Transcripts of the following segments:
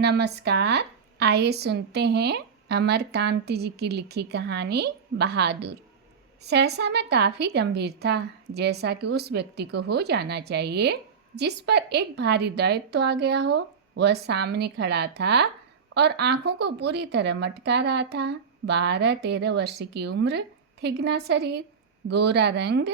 नमस्कार। आइए सुनते हैं अमरकांत जी की लिखी कहानी बहादुर। सहसा मैं काफ़ी गंभीर था, जैसा कि उस व्यक्ति को हो जाना चाहिए जिस पर एक भारी दायित्व आ गया हो। वह सामने खड़ा था और आंखों को पूरी तरह मटका रहा था। 12-13 वर्ष की उम्र, ठिगना शरीर, गोरा रंग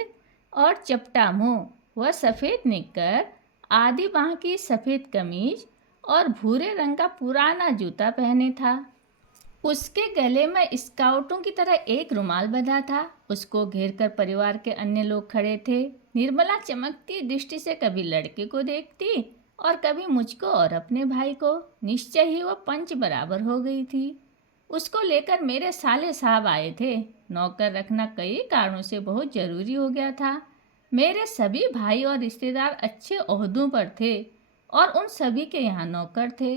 और चपटा मुंह। वह सफ़ेद निक्कर, आधी बांह की सफ़ेद कमीज और भूरे रंग का पुराना जूता पहने था। उसके गले में स्काउटों की तरह एक रुमाल बंधा था। उसको घेरकर परिवार के अन्य लोग खड़े थे। निर्मला चमकती दृष्टि से कभी लड़के को देखती और कभी मुझको और अपने भाई को। निश्चय ही वह पंच बराबर हो गई थी। उसको लेकर मेरे साले साहब आए थे। नौकर रखना कई कारणों से बहुत जरूरी हो गया था। मेरे सभी भाई और रिश्तेदार अच्छे ओहदों पर थे और उन सभी के यहाँ नौकर थे।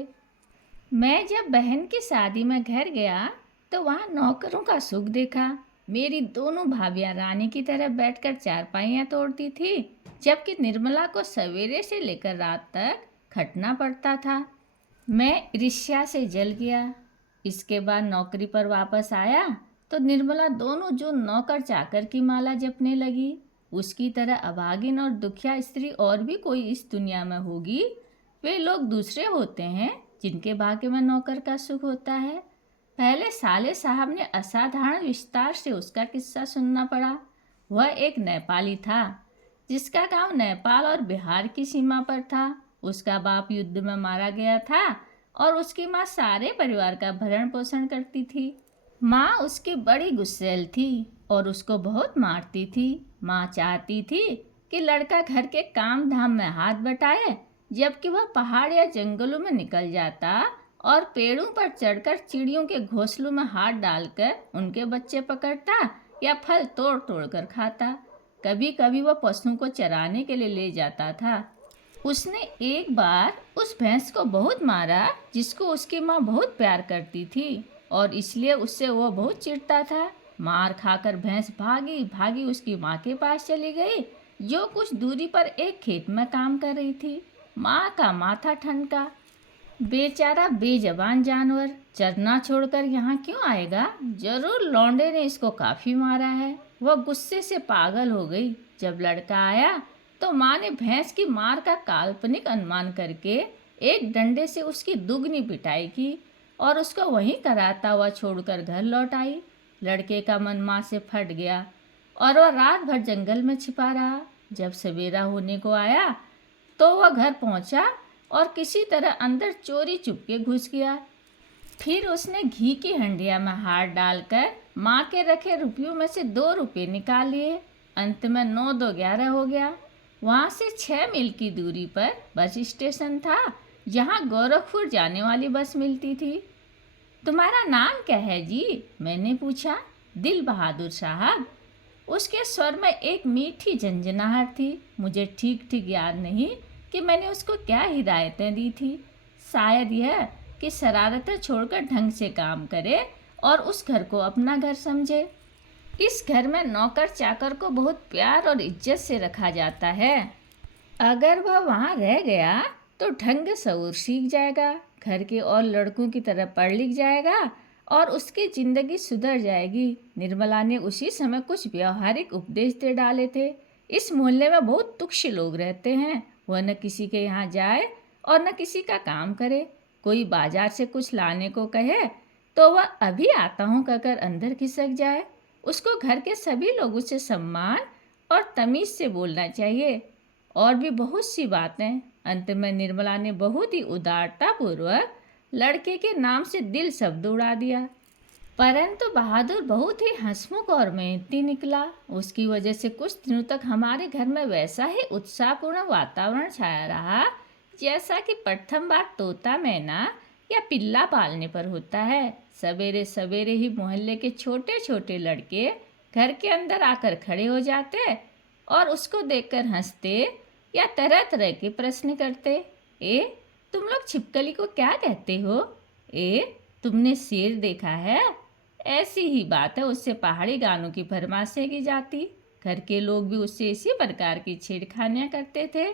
मैं जब बहन की शादी में घर गया तो वहाँ नौकरों का सुख देखा। मेरी दोनों भाभियाँ रानी की तरह बैठकर चारपाइयाँ तोड़ती थी, जबकि निर्मला को सवेरे से लेकर रात तक खटना पड़ता था। मैं ईर्ष्या से जल गया। इसके बाद नौकरी पर वापस आया तो निर्मला दोनों जो नौकर चाकर की माला जपने लगी। उसकी तरह अभागिन और दुखिया स्त्री और भी कोई इस दुनिया में होगी? वे लोग दूसरे होते हैं जिनके भाग्य में नौकर का सुख होता है। पहले साले साहब ने असाधारण विस्तार से उसका किस्सा सुनना पड़ा। वह एक नेपाली था जिसका गांव नेपाल और बिहार की सीमा पर था। उसका बाप युद्ध में मारा गया था और उसकी माँ सारे परिवार का भरण पोषण करती थी। माँ उसकी बड़ी गुस्सैल थी और उसको बहुत मारती थी। माँ चाहती थी कि लड़का घर के काम धाम में हाथ बटाए, जबकि वह पहाड़ या जंगलों में निकल जाता और पेड़ों पर चढ़कर चिड़ियों के घोंसलों में हाथ डालकर उनके बच्चे पकड़ता या फल तोड़ तोड़ कर खाता। कभी कभी वह पशुओं को चराने के लिए ले जाता था। उसने एक बार उस भैंस को बहुत मारा जिसको उसकी माँ बहुत प्यार करती थी और इसलिए उससे वह बहुत चिढ़ता था। मार खाकर भैंस भागी भागी उसकी माँ के पास चली गई, जो कुछ दूरी पर एक खेत में काम कर रही थी। माँ का माथा ठनका। बेचारा बेजबान जानवर चरना छोड़कर यहाँ क्यों आएगा? जरूर लौंडे ने इसको काफी मारा है। वह गुस्से से पागल हो गई। जब लड़का आया तो माँ ने भैंस की मार का काल्पनिक अनुमान करके एक डंडे से उसकी दुगनी पिटाई की और उसको वहीं कराता हुआ छोड़कर घर लौट आई। लड़के का मन माँ से फट गया और वह रात भर जंगल में छिपा रहा। जब सवेरा होने को आया तो वह घर पहुंचा और किसी तरह अंदर चोरी चुपके घुस गया। फिर उसने घी की हंडिया में हाथ डालकर माँ के रखे रुपयों में से 2 रुपये निकाल लिए। अंत में 9-2-11 हो गया। वहाँ से 6 मील की दूरी पर बस स्टेशन था, जहाँ गोरखपुर जाने वाली बस मिलती थी। तुम्हारा नाम क्या है जी? मैंने पूछा। दिल बहादुर साहब। उसके स्वर में एक मीठी झंझनाहट थी। मुझे ठीक ठीक याद नहीं कि मैंने उसको क्या हिदायतें दी थी। शायद यह कि शरारतें छोड़कर ढंग से काम करे और उस घर को अपना घर समझे। इस घर में नौकर चाकर को बहुत प्यार और इज्जत से रखा जाता है। अगर वह वहाँ रह गया तो ढंग शऊर सीख जाएगा, घर के और लड़कों की तरह पढ़ लिख जाएगा और उसकी जिंदगी सुधर जाएगी। निर्मला ने उसी समय कुछ व्यवहारिक उपदेश दे डाले थे। इस मोहल्ले में बहुत तुच्छ लोग रहते हैं। वह न किसी के यहाँ जाए और न किसी का काम करे। कोई बाजार से कुछ लाने को कहे तो वह अभी आता हूँ कहकर अंदर खिसक जाए। उसको घर के सभी लोगों से सम्मान और तमीज से बोलना चाहिए। और भी बहुत सी बातें। अंत में निर्मला ने बहुत ही उदारता पूर्वक लड़के के नाम से दिल शब्द उड़ा दिया। परंतु बहादुर बहुत ही हंसमुख और मेहनती निकला। उसकी वजह से कुछ दिनों तक हमारे घर में वैसा ही उत्साहपूर्ण वातावरण छाया रहा जैसा कि प्रथम बार तोता मैना या पिल्ला पालने पर होता है। सवेरे सवेरे ही मोहल्ले के छोटे छोटे लड़के घर के अंदर आकर खड़े हो जाते और उसको देखकर हंसते या तरह तरह के प्रश्न करते। ए, तुम लोग छिपकली को क्या कहते हो? ए, तुमने शेर देखा है? ऐसी ही बात है उससे पहाड़ी गानों की फरमाइशें की जाती। घर के लोग भी उससे इसी प्रकार की छेड़खानियाँ करते थे।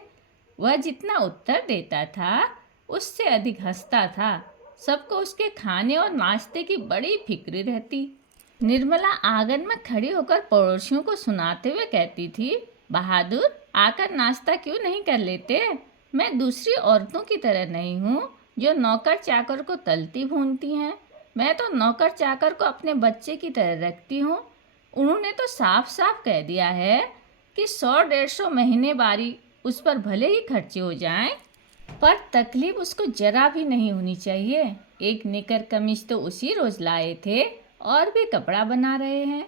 वह जितना उत्तर देता था उससे अधिक हंसता था। सबको उसके खाने और नाश्ते की बड़ी फिक्र रहती। निर्मला आंगन में खड़ी होकर पड़ोसियों को सुनाते हुए कहती थी, बहादुर, आकर नाश्ता क्यों नहीं कर लेते? मैं दूसरी औरतों की तरह नहीं हूँ जो नौकर चाकर को तलती भूनती हैं। मैं तो नौकर चाकर को अपने बच्चे की तरह रखती हूँ। उन्होंने तो साफ साफ कह दिया है कि 100-150 महीने बारी उस पर भले ही खर्चे हो जाएं, पर तकलीफ उसको जरा भी नहीं होनी चाहिए। एक निकर कमीज तो उसी रोज लाए थे और भी कपड़ा बना रहे हैं।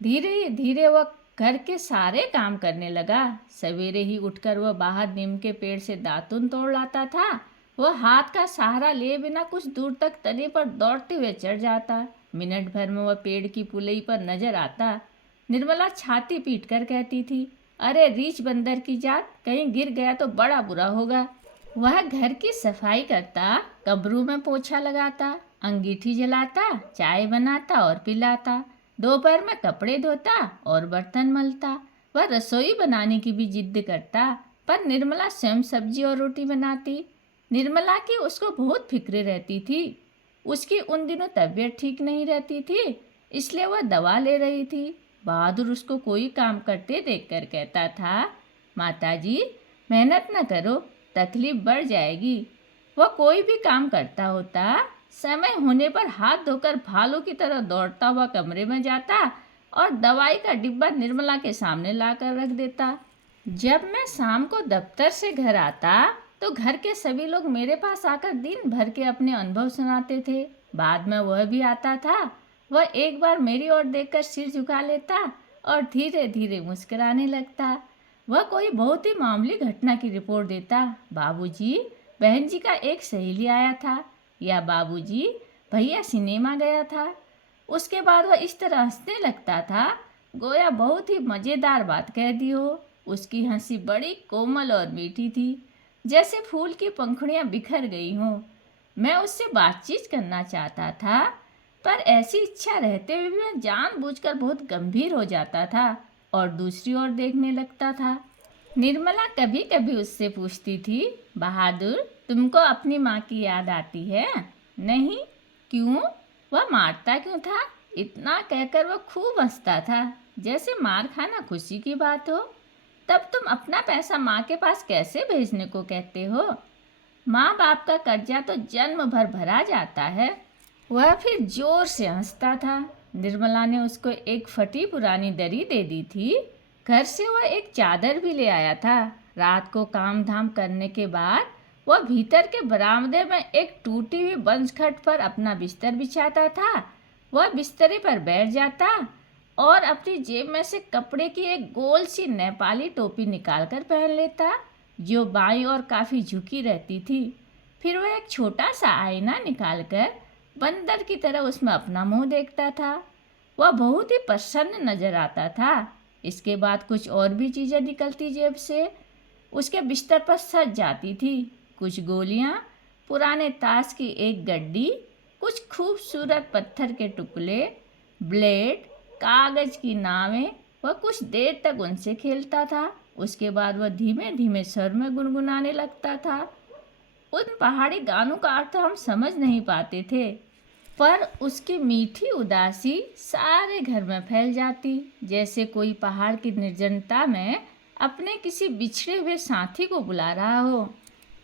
धीरे धीरे वह घर के सारे काम करने लगा। सवेरे ही उठकर वह बाहर नीम के पेड़ से दातुन तोड़ लाता था। वह हाथ का सहारा लिए बिना कुछ दूर तक तने पर दौड़ते हुए चढ़ जाता। मिनट भर में वह पेड़ की पुलई पर नजर आता। निर्मला छाती पीट कर कहती थी, अरे रीछ बंदर की जात, कहीं गिर गया तो बड़ा बुरा होगा। वह घर की सफाई करता, कब्रों में पोछा लगाता, अंगीठी जलाता, चाय बनाता और पिलाता, दोपहर में कपड़े धोता और बर्तन मलता। वह रसोई बनाने की भी जिद करता, पर निर्मला स्वयं सब्जी और रोटी बनाती। निर्मला की उसको बहुत फिक्र रहती थी। उसकी उन दिनों तबीयत ठीक नहीं रहती थी, इसलिए वह दवा ले रही थी। बहादुर उसको कोई काम करते देखकर कहता था, माताजी, मेहनत न करो, तकलीफ बढ़ जाएगी। वह कोई भी काम करता होता, समय होने पर हाथ धोकर भालू की तरह दौड़ता हुआ कमरे में जाता और दवाई का डिब्बा निर्मला के सामने लाकर रख देता। जब मैं शाम को दफ्तर से घर आता तो घर के सभी लोग मेरे पास आकर दिन भर के अपने अनुभव सुनाते थे। बाद में वह भी आता था। वह एक बार मेरी ओर देखकर सिर झुका लेता और धीरे धीरे मुस्कुराने लगता। वह कोई बहुत ही मामूली घटना की रिपोर्ट देता। बाबूजी, बहन जी का एक सहेली आया था, या बाबूजी, भैया सिनेमा गया था। उसके बाद वह इस तरह हंसने लगता था गोया बहुत ही मज़ेदार बात कह दी हो। उसकी हंसी बड़ी कोमल और मीठी थी, जैसे फूल की पंखुड़ियाँ बिखर गई हों। मैं उससे बातचीत करना चाहता था, पर ऐसी इच्छा रहते हुए भी मैं जानबूझकर बहुत गंभीर हो जाता था और दूसरी ओर देखने लगता था। निर्मला कभी कभी उससे पूछती थी, बहादुर, तुमको अपनी माँ की याद आती है? नहीं, क्यों? वह मारता क्यों था? इतना कहकर वह खूब हंसता था, जैसे मार खाना खुशी की बात हो। तब तुम अपना पैसा माँ के पास कैसे भेजने को कहते हो? माँ बाप का कर्जा तो जन्म भर भरा जाता है। वह फिर जोर से हंसता था। निर्मला ने उसको एक फटी पुरानी दरी दे दी थी। घर से वह एक चादर भी ले आया था। रात को काम धाम करने के बाद वह भीतर के बरामदे में एक टूटी हुई बंसखट पर अपना बिस्तर बिछाता था। वह बिस्तरे पर बैठ जाता और अपनी जेब में से कपड़े की एक गोल सी नेपाली टोपी निकालकर पहन लेता, जो बाईं और काफ़ी झुकी रहती थी। फिर वह एक छोटा सा आईना निकालकर बंदर की तरह उसमें अपना मुंह देखता था। वह बहुत ही प्रसन्न नजर आता था। इसके बाद कुछ और भी चीज़ें निकलती जेब से, उसके बिस्तर पर सज जाती थी। कुछ गोलियां, पुराने ताश की एक गड्डी, कुछ खूबसूरत पत्थर के टुकड़े, ब्लेड, कागज की नावें। वह कुछ देर तक उनसे खेलता था। उसके बाद वह धीमे धीमे स्वर में गुनगुनाने लगता था। उन पहाड़ी गानों का अर्थ हम समझ नहीं पाते थे, पर उसकी मीठी उदासी सारे घर में फैल जाती, जैसे कोई पहाड़ की निर्जनता में अपने किसी बिछड़े हुए साथी को बुला रहा हो।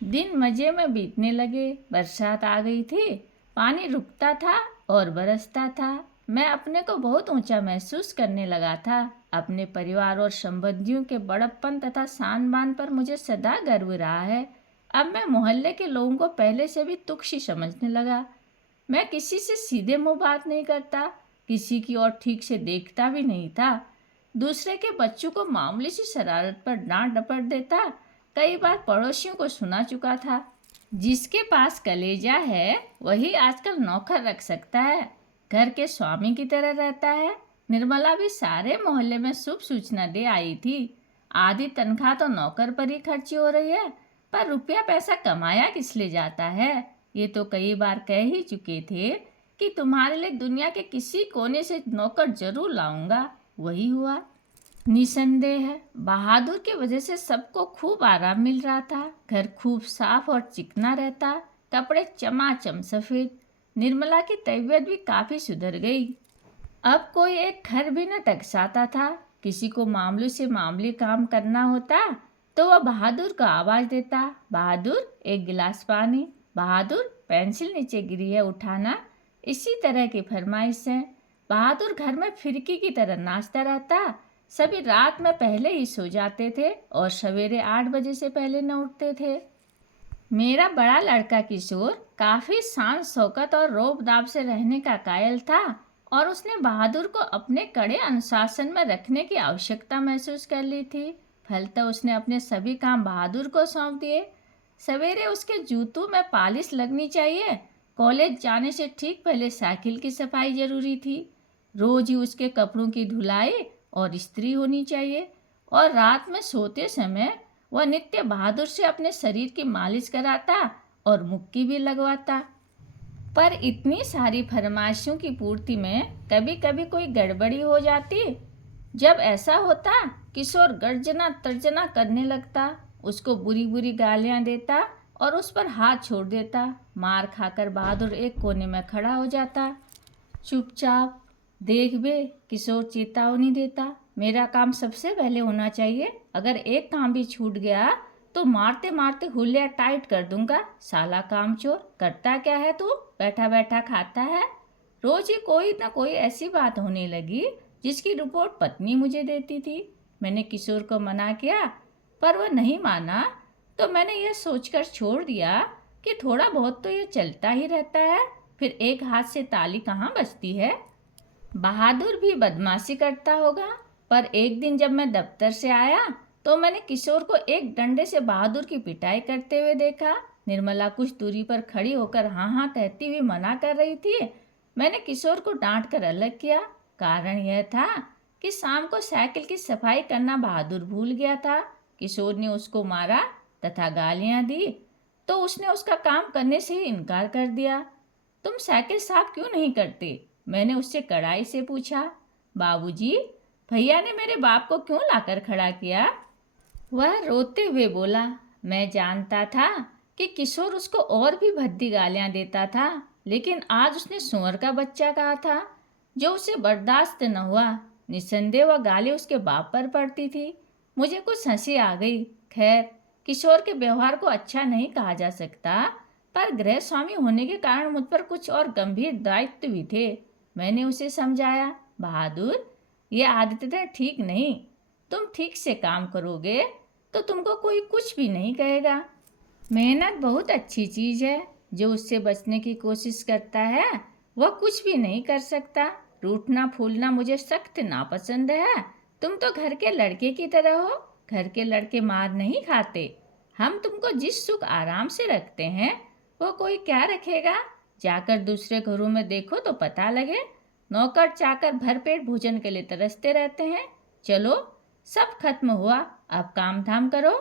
दिन मज़े में बीतने लगे। बरसात आ गई थी। पानी रुकता था और बरसता था। मैं अपने को बहुत ऊंचा महसूस करने लगा था। अपने परिवार और संबंधियों के बड़प्पन तथा शान बान पर मुझे सदा गर्व रहा है। अब मैं मोहल्ले के लोगों को पहले से भी तुच्छ समझने लगा। मैं किसी से सीधे मुंह बात नहीं करता, किसी की ओर ठीक से देखता भी नहीं था। दूसरे के बच्चों को मामूली सी शरारत पर डांट डपट देता। कई बार पड़ोसियों को सुना चुका था, जिसके पास कलेजा है वही आजकल नौकर रख सकता है, घर के स्वामी की तरह रहता है। निर्मला भी सारे मोहल्ले में शुभ सूचना दे आई थी। आधी तनख्वाह तो नौकर पर ही खर्ची हो रही है, पर रुपया पैसा कमाया किस लिए जाता है? ये तो कई बार कह ही चुके थे कि तुम्हारे लिए दुनिया के किसी कोने से नौकर जरूर लाऊंगा। वही हुआ। निसंदेह है, बहादुर की वजह से सबको खूब आराम मिल रहा था। घर खूब साफ और चिकना रहता, कपड़े चमाचम सफ़ेद। निर्मला की तबीयत भी काफ़ी सुधर गई। अब कोई एक घर भी न टकसाता था। किसी को मामूली से मामूली काम करना होता तो वह बहादुर को आवाज़ देता, बहादुर एक गिलास पानी, बहादुर पेंसिल नीचे गिरी है उठाना। इसी तरह की फरमाइश है। बहादुर घर में फिरकी की तरह नाचता रहता। सभी रात में पहले ही सो जाते थे और सवेरे 8 बजे से पहले न उठते थे। मेरा बड़ा लड़का किशोर काफ़ी शान शौकत और रोब दाब से रहने का कायल था और उसने बहादुर को अपने कड़े अनुशासन में रखने की आवश्यकता महसूस कर ली थी। फलतः उसने अपने सभी काम बहादुर को सौंप दिए। सवेरे उसके जूतों में पालिश लगनी चाहिए। कॉलेज जाने से ठीक पहले साइकिल की सफाई जरूरी थी। रोज ही उसके कपड़ों की धुलाई और इस्त्री होनी चाहिए और रात में सोते समय वह नित्य बहादुर से अपने शरीर की मालिश कराता और मुक्की भी लगवाता। पर इतनी सारी फरमाइशों की पूर्ति में कभी कभी कोई गड़बड़ी हो जाती। जब ऐसा होता, किशोर गर्जना तर्जना करने लगता, उसको बुरी बुरी गालियां देता और उस पर हाथ छोड़ देता। मार खाकर बहादुर एक कोने में खड़ा हो जाता। चुपचाप देख बे, किशोर चेतावनी देता, मेरा काम सबसे पहले होना चाहिए। अगर एक काम भी छूट गया तो मारते मारते हुलिया टाइट कर दूंगा। साला कामचोर, करता क्या है तू? बैठा बैठा खाता है। रोज ही कोई ना कोई ऐसी बात होने लगी जिसकी रिपोर्ट पत्नी मुझे देती थी। मैंने किशोर को मना किया पर वह नहीं माना, तो मैंने यह सोचकर छोड़ दिया कि थोड़ा बहुत तो ये चलता ही रहता है, फिर एक हाथ से ताली कहाँ बजती है। बहादुर भी बदमाशी करता होगा। पर एक दिन जब मैं दफ्तर से आया तो मैंने किशोर को एक डंडे से बहादुर की पिटाई करते हुए देखा। निर्मला कुछ दूरी पर खड़ी होकर हाँ हाँ कहती हुई मना कर रही थी। मैंने किशोर को डांट कर अलग किया। कारण यह था कि शाम को साइकिल की सफाई करना बहादुर भूल गया था। किशोर ने उसको मारा तथा गालियां दी तो उसने उसका काम करने से ही इनकार कर दिया। तुम साइकिल साफ क्यों नहीं करते? मैंने उससे कड़ाई से पूछा। बाबूजी, भैया ने मेरे बाप को क्यों लाकर खड़ा किया? वह रोते हुए बोला, मैं जानता था कि किशोर उसको और भी भद्दी गालियां देता था, लेकिन आज उसने सुअर का बच्चा कहा था जो उसे बर्दाश्त न हुआ। निस्संदेह वह गाली उसके बाप पर पड़ती थी। मुझे कुछ हंसी आ गई। खैर, किशोर के व्यवहार को अच्छा नहीं कहा जा सकता, पर गृह स्वामी होने के कारण मुझ पर कुछ और गंभीर दायित्व भी थे। मैंने उसे समझाया, बहादुर, ये आदतें ठीक नहीं। तुम ठीक से काम करोगे तो तुमको कोई कुछ भी नहीं कहेगा। मेहनत बहुत अच्छी चीज़ है। जो उससे बचने की कोशिश करता है वह कुछ भी नहीं कर सकता। रूठना फूलना मुझे सख्त नापसंद है। तुम तो घर के लड़के की तरह हो। घर के लड़के मार नहीं खाते। हम तुमको जिस सुख आराम से रखते हैं वो कोई क्या रखेगा? जाकर दूसरे घरों में देखो तो पता लगे। नौकर चाकर भरपेट भोजन के लिए तरसते रहते हैं। चलो, सब खत्म हुआ, अब काम धाम करो।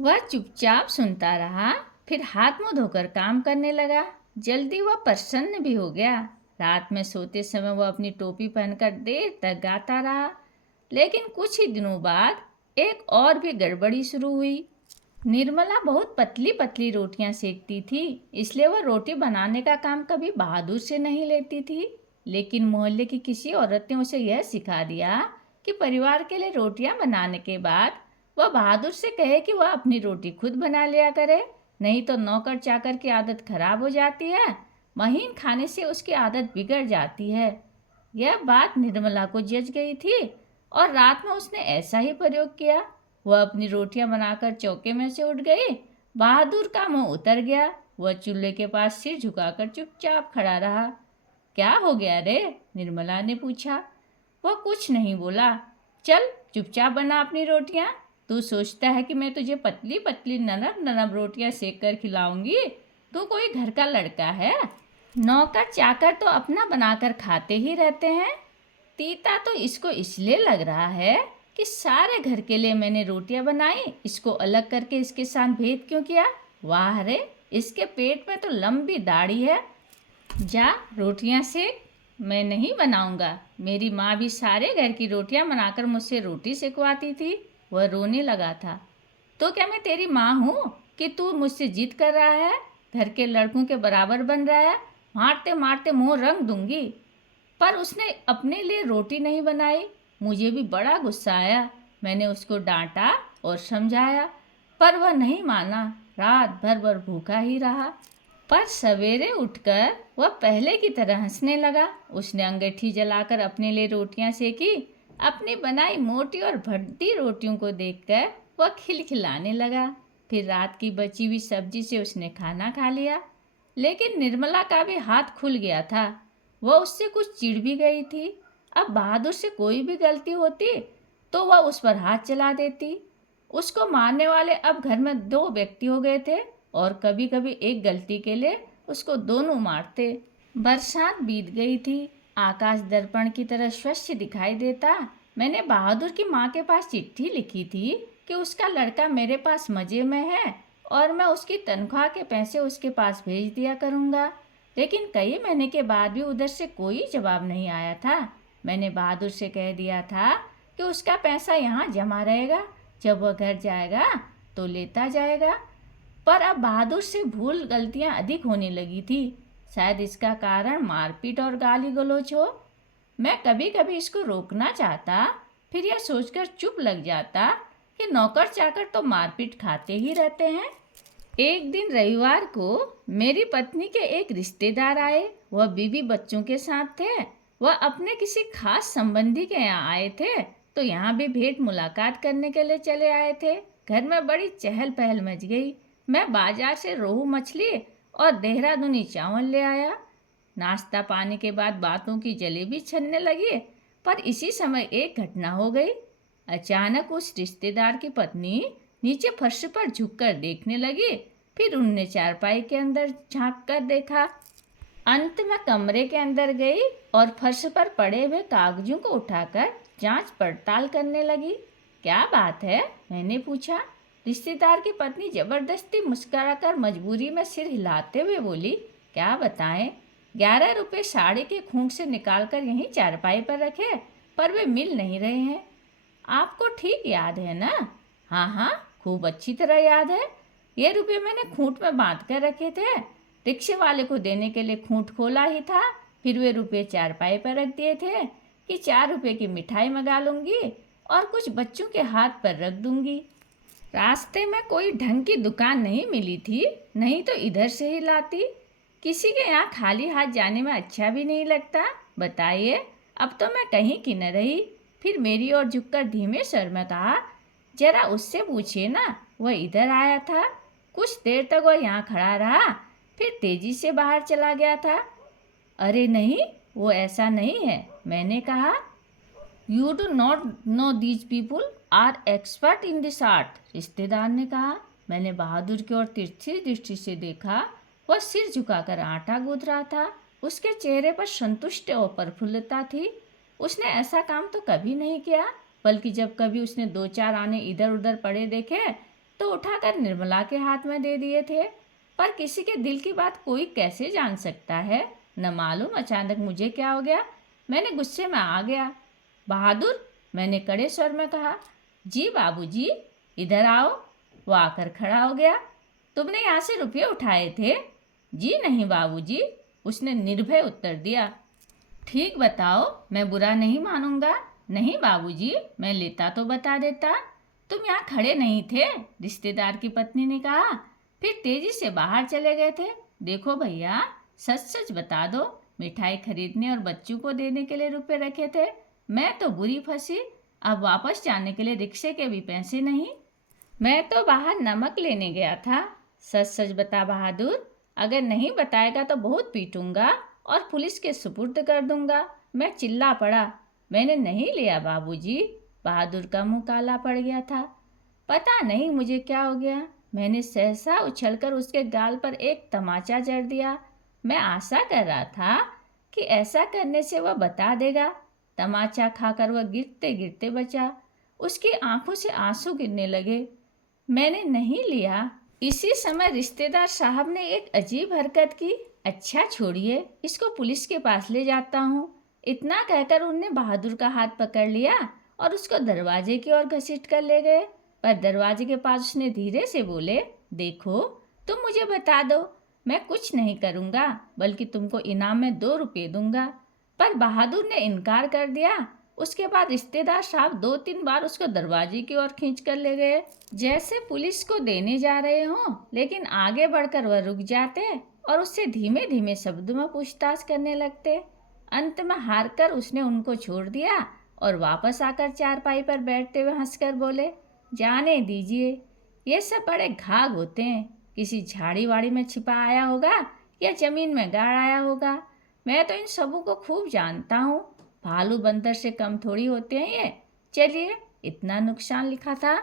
वह चुपचाप सुनता रहा, फिर हाथ मुंह धोकर काम करने लगा। जल्दी वह प्रसन्न भी हो गया। रात में सोते समय वह अपनी टोपी पहनकर देर तक गाता रहा। लेकिन कुछ ही दिनों बाद एक और भी गड़बड़ी शुरू हुई। निर्मला बहुत पतली पतली रोटियां सेकती थी, इसलिए वह रोटी बनाने का काम कभी बहादुर से नहीं लेती थी। लेकिन मोहल्ले की किसी औरत ने उसे यह सिखा दिया कि परिवार के लिए रोटियां बनाने के बाद वह बहादुर से कहे कि वह अपनी रोटी खुद बना लिया करे, नहीं तो नौकर चाकर की आदत खराब हो जाती है। महीन खाने से उसकी आदत बिगड़ जाती है। यह बात निर्मला को जच गई थी और रात में उसने ऐसा ही प्रयोग किया। वह अपनी रोटियां बनाकर चौके में से उठ गई। बहादुर का मुंह उतर गया। वह चूल्हे के पास सिर झुकाकर चुपचाप खड़ा रहा। क्या हो गया रे? निर्मला ने पूछा। वह कुछ नहीं बोला। चल, चुपचाप बना अपनी रोटियां। तू सोचता है कि मैं तुझे पतली पतली नरम नरम रोटियां सेक कर खिलाऊंगी? तू कोई घर का लड़का है? नौकर चाकर तो अपना बनाकर खाते ही रहते हैं। तीता तो इसको इसलिए लग रहा है कि सारे घर के लिए मैंने रोटियां बनाई, इसको अलग करके इसके साथ भेद क्यों किया? वाह रे, इसके पेट में तो लंबी दाढ़ी है। जा रोटियां सेक। मैं नहीं बनाऊंगा। मेरी माँ भी सारे घर की रोटियां बनाकर मुझसे रोटी सिखवाती थी। वह रोने लगा था। तो क्या मैं तेरी माँ हूँ कि तू मुझसे जिद कर रहा है? घर के लड़कों के बराबर बन रहा है? मारते मारते मुंह रंग दूंगी। पर उसने अपने लिए रोटी नहीं बनाई। मुझे भी बड़ा गुस्सा आया। मैंने उसको डांटा और समझाया, पर वह नहीं माना। रात भर भूखा ही रहा। पर सवेरे उठकर वह पहले की तरह हंसने लगा। उसने अंगीठी जलाकर अपने लिए रोटियां सेकी। अपनी बनाई मोटी और भरती रोटियों को देखकर वह खिलखिलाने लगा। फिर रात की बची हुई सब्जी से उसने खाना खा लिया। लेकिन निर्मला का भी हाथ खुल गया था। वह उससे कुछ चिढ़ भी गई थी। अब बहादुर से कोई भी गलती होती तो वह उस पर हाथ चला देती। उसको मारने वाले अब घर में 2 व्यक्ति हो गए थे और कभी कभी एक गलती के लिए उसको दोनों मारते। बरसात बीत गई थी। आकाश दर्पण की तरह स्वच्छ दिखाई देता। मैंने बहादुर की माँ के पास चिट्ठी लिखी थी कि उसका लड़का मेरे पास मज़े में है और मैं उसकी तनख्वाह के पैसे उसके पास भेज दिया करूँगा। लेकिन कई महीने के बाद भी उधर से कोई जवाब नहीं आया था। मैंने बहादुर से कह दिया था कि उसका पैसा यहाँ जमा रहेगा, जब वह घर जाएगा तो लेता जाएगा। पर अब बहादुर से भूल गलतियाँ अधिक होने लगी थी। शायद इसका कारण मारपीट और गाली गलौज हो। मैं कभी कभी इसको रोकना चाहता, फिर यह सोचकर चुप लग जाता कि नौकर चाकर तो मारपीट खाते ही रहते हैं। एक दिन रविवार को मेरी पत्नी के एक रिश्तेदार आए। वह बीवी बच्चों के साथ थे। वह अपने किसी खास संबंधी के यहाँ आए थे, तो यहाँ भी भेंट मुलाकात करने के लिए चले आए थे। घर में बड़ी चहल पहल मच गई। मैं बाजार से रोहू मछली और देहरादूनी चावल ले आया। नाश्ता पाने के बाद बातों की जलेबी छनने लगी। पर इसी समय एक घटना हो गई। अचानक उस रिश्तेदार की पत्नी नीचे फर्श पर झुककर देखने लगी। फिर उनने चारपाई के अंदर झांक कर देखा। अंत में कमरे के अंदर गई और फर्श पर पड़े हुए कागजों को उठाकर जांच पड़ताल करने लगी। क्या बात है? मैंने पूछा। रिश्तेदार की पत्नी जबरदस्ती मुस्कुराकर मजबूरी में सिर हिलाते हुए बोली, क्या बताएं? 11 रुपये साड़ी के खूंट से निकालकर यहीं चारपाई पर रखे, पर वे मिल नहीं रहे हैं। आपको ठीक याद है ना? हाँ हाँ, खूब अच्छी तरह याद है। ये रुपये मैंने खूंट में बांध कर रखे थे। रिक्शे वाले को देने के लिए खूंट खोला ही था। फिर वे रुपये चारपाई पर रख दिए थे कि 4 रुपये की मिठाई मंगा लूँगी और कुछ बच्चों के हाथ पर रख दूँगी। रास्ते में कोई ढंग की दुकान नहीं मिली थी, नहीं तो इधर से ही लाती। किसी के यहाँ खाली हाथ जाने में अच्छा भी नहीं लगता। बताइए, अब तो मैं कहीं की न रही। फिर मेरी ओर झुककर धीमे स्वर में कहा, जरा उससे पूछिए ना, वह इधर आया था। कुछ देर तक वह यहाँ खड़ा रहा, फिर तेजी से बाहर चला गया था। अरे नहीं, वो ऐसा नहीं है, मैंने कहा। You do not know these people are expert in this art, रिश्तेदार ने कहा। मैंने बहादुर की ओर तिरछी दृष्टि से देखा। वह सिर झुकाकर आटा गूंथ रहा था। उसके चेहरे पर संतुष्ट और प्रफुल्लता थी। उसने ऐसा काम तो कभी नहीं किया, बल्कि जब कभी उसने 2-4 आने इधर उधर पड़े देखे तो उठाकर निर्मला के हाथ में दे दिए थे। पर किसी के दिल की बात कोई कैसे जान सकता है? न मालूम अचानक मुझे क्या हो गया। मैंने गुस्से में आ गया। बहादुर, मैंने कड़े स्वर में कहा। जी बाबूजी, इधर आओ। वो आकर खड़ा हो गया। तुमने यहाँ से रुपये उठाए थे? जी नहीं बाबूजी, उसने निर्भय उत्तर दिया। ठीक बताओ, मैं बुरा नहीं मानूंगा। नहीं बाबूजी, मैं लेता तो बता देता। तुम यहाँ खड़े नहीं थे, रिश्तेदार की पत्नी ने कहा। फिर तेजी से बाहर चले गए थे। देखो भैया, सच सच बता दो, मिठाई खरीदने और बच्चों को देने के लिए रुपए रखे थे। मैं तो बुरी फंसी। अब वापस जाने के लिए रिक्शे के भी पैसे नहीं। मैं तो बाहर नमक लेने गया था। सच सच बता बहादुर, अगर नहीं बताएगा तो बहुत पीटूंगा और पुलिस के सुपुर्द कर दूंगा। मैं चिल्ला पड़ा। मैंने नहीं लिया बाबूजी। बहादुर का मुंह काला पड़ गया था। पता नहीं मुझे क्या हो गया। मैंने सहसा उछलकर उसके गाल पर एक तमाचा जड़ दिया। मैं आशा कर रहा था कि ऐसा करने से वह बता देगा। तमाचा खाकर वह गिरते गिरते बचा। उसकी आंखों से आंसू गिरने लगे। मैंने नहीं लिया। इसी समय रिश्तेदार साहब ने एक अजीब हरकत की। अच्छा छोड़िए, इसको पुलिस के पास ले जाता हूँ। इतना कहकर उनने बहादुर का हाथ पकड़ लिया और उसको दरवाजे की ओर घसीट कर ले गए। पर दरवाजे के पास उसने धीरे से बोले, देखो, तुम मुझे बता दो, मैं कुछ नहीं करूँगा, बल्कि तुमको इनाम में 2 रुपये दूंगा। पर बहादुर ने इनकार कर दिया। उसके बाद रिश्तेदार साहब 2-3 बार उसको दरवाजे की ओर खींच कर ले गए, जैसे पुलिस को देने जा रहे हों। लेकिन आगे बढ़कर वह रुक जाते और उससे धीमे धीमे शब्दों में पूछताछ करने लगते। अंत में हार कर उसने उनको छोड़ दिया और वापस आकर चारपाई पर बैठते हुए हंसकर बोले, जाने दीजिए, ये सब बड़े घाघ होते हैं। किसी झाड़ी वाड़ी में छिपा आया होगा या जमीन में गाड़ आया होगा। मैं तो इन सबों को खूब जानता हूँ। भालू बंदर से कम थोड़ी होते हैं ये। चलिए, इतना नुकसान लिखा था।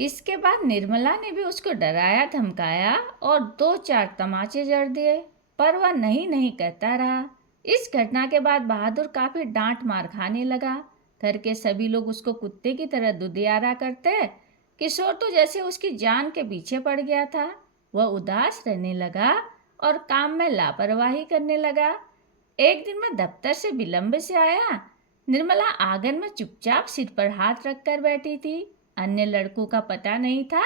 इसके बाद निर्मला ने भी उसको डराया धमकाया और 2-4 तमाचे जड़ दिए, पर वह नहीं नहीं कहता रहा। इस घटना के बाद बहादुर काफी डांट मार खाने लगा। घर के सभी लोग उसको कुत्ते की तरह दुधियारा करते। किशोर तो जैसे उसकी जान के पीछे पड़ गया था। वह उदास रहने लगा और काम में लापरवाही करने लगा। एक दिन मैं दफ्तर से विलंब से आया। निर्मला आंगन में चुपचाप सिर पर हाथ रखकर बैठी थी। अन्य लड़कों का पता नहीं था,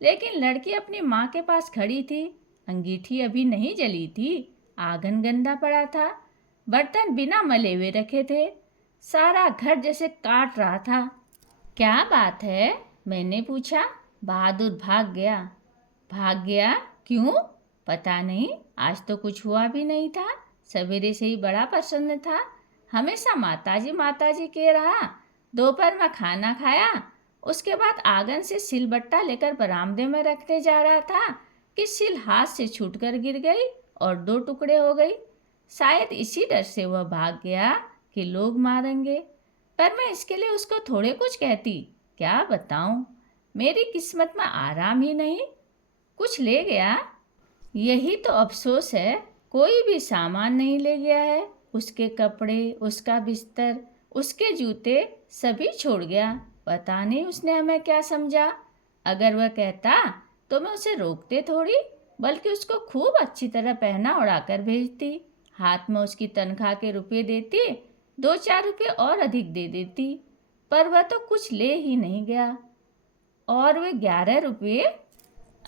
लेकिन लड़की अपनी माँ के पास खड़ी थी। अंगीठी अभी नहीं जली थी। आंगन गंदा पड़ा था। बर्तन बिना मले हुए रखे थे। सारा घर जैसे काट रहा था। क्या बात है? मैंने पूछा। बहादुर भाग गया। भाग गया? क्यों? पता नहीं, आज तो कुछ हुआ भी नहीं था। सवेरे से ही बड़ा प्रसन्न था। हमेशा माताजी माताजी कह रहा। दोपहर में खाना खाया। उसके बाद आंगन से सिलबट्टा लेकर बरामदे में रखने जा रहा था कि सिल हाथ से छूटकर गिर गई और 2 टुकड़े हो गई। शायद इसी डर से वह भाग गया कि लोग मारेंगे। पर मैं इसके लिए उसको थोड़े कुछ कहती। क्या बताऊं, मेरी किस्मत में आराम ही नहीं। कुछ ले गया, यही तो अफसोस है। कोई भी सामान नहीं ले गया है। उसके कपड़े, उसका बिस्तर, उसके जूते सभी छोड़ गया। पता नहीं उसने हमें क्या समझा। अगर वह कहता तो मैं उसे रोकते थोड़ी, बल्कि उसको खूब अच्छी तरह पहना उड़ाकर भेजती। हाथ में उसकी तनख्वाह के रुपये देती, 2-4 रुपये और अधिक दे देती। पर वह तो कुछ ले ही नहीं गया। और वे 11 रुपये?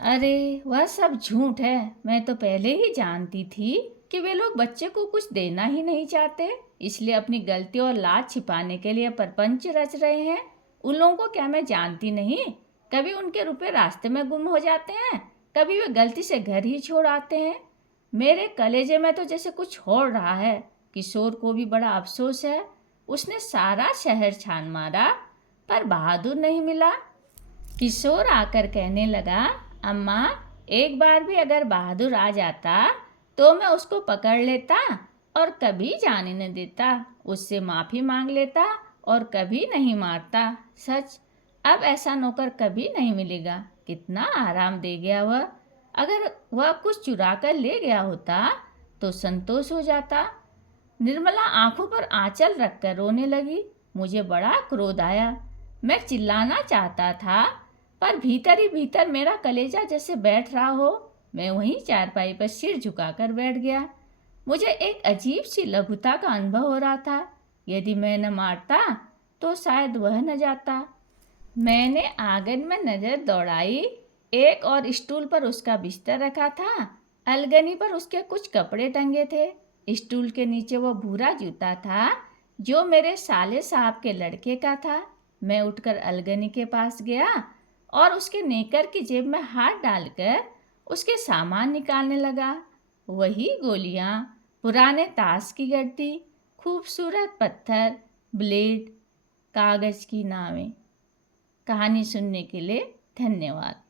अरे वह सब झूठ है। मैं तो पहले ही जानती थी कि वे लोग बच्चे को कुछ देना ही नहीं चाहते, इसलिए अपनी गलती और लाज छिपाने के लिए प्रपंच रच रहे हैं। उन लोगों को क्या मैं जानती नहीं? कभी उनके रुपए रास्ते में गुम हो जाते हैं, कभी वे गलती से घर ही छोड़ आते हैं। मेरे कलेजे में तो जैसे कुछ हो रहा है। किशोर को भी बड़ा अफसोस है। उसने सारा शहर छान मारा, पर बहादुर नहीं मिला। किशोर आकर कहने लगा, अम्मा, एक बार भी अगर बहादुर आ जाता तो मैं उसको पकड़ लेता और कभी जाने न देता। उससे माफ़ी मांग लेता और कभी नहीं मारता। सच, अब ऐसा नौकर कभी नहीं मिलेगा। कितना आराम दे गया वह। अगर वह कुछ चुरा कर ले गया होता तो संतोष हो जाता। निर्मला आंखों पर आंचल रखकर रोने लगी। मुझे बड़ा क्रोध आया। मैं चिल्लाना चाहता था, पर भीतर ही भीतर मेरा कलेजा जैसे बैठ रहा हो। मैं वहीं चारपाई पर सिर झुकाकर बैठ गया। मुझे एक अजीब सी लघुता का अनुभव हो रहा था। यदि मैं न मारता तो शायद वह न जाता। मैंने आंगन में नज़र दौड़ाई। एक और स्टूल पर उसका बिस्तर रखा था। अलगनी पर उसके कुछ कपड़े टंगे थे। स्टूल के नीचे वो भूरा जूता था जो मेरे साले साहब के लड़के का था। मैं उठकर अलगनी के पास गया और उसके नेकर की जेब में हाथ डालकर उसके सामान निकालने लगा। वही गोलियां, पुराने ताश की गड्डी, खूबसूरत पत्थर, ब्लेड, कागज़ की नावें। कहानी सुनने के लिए धन्यवाद।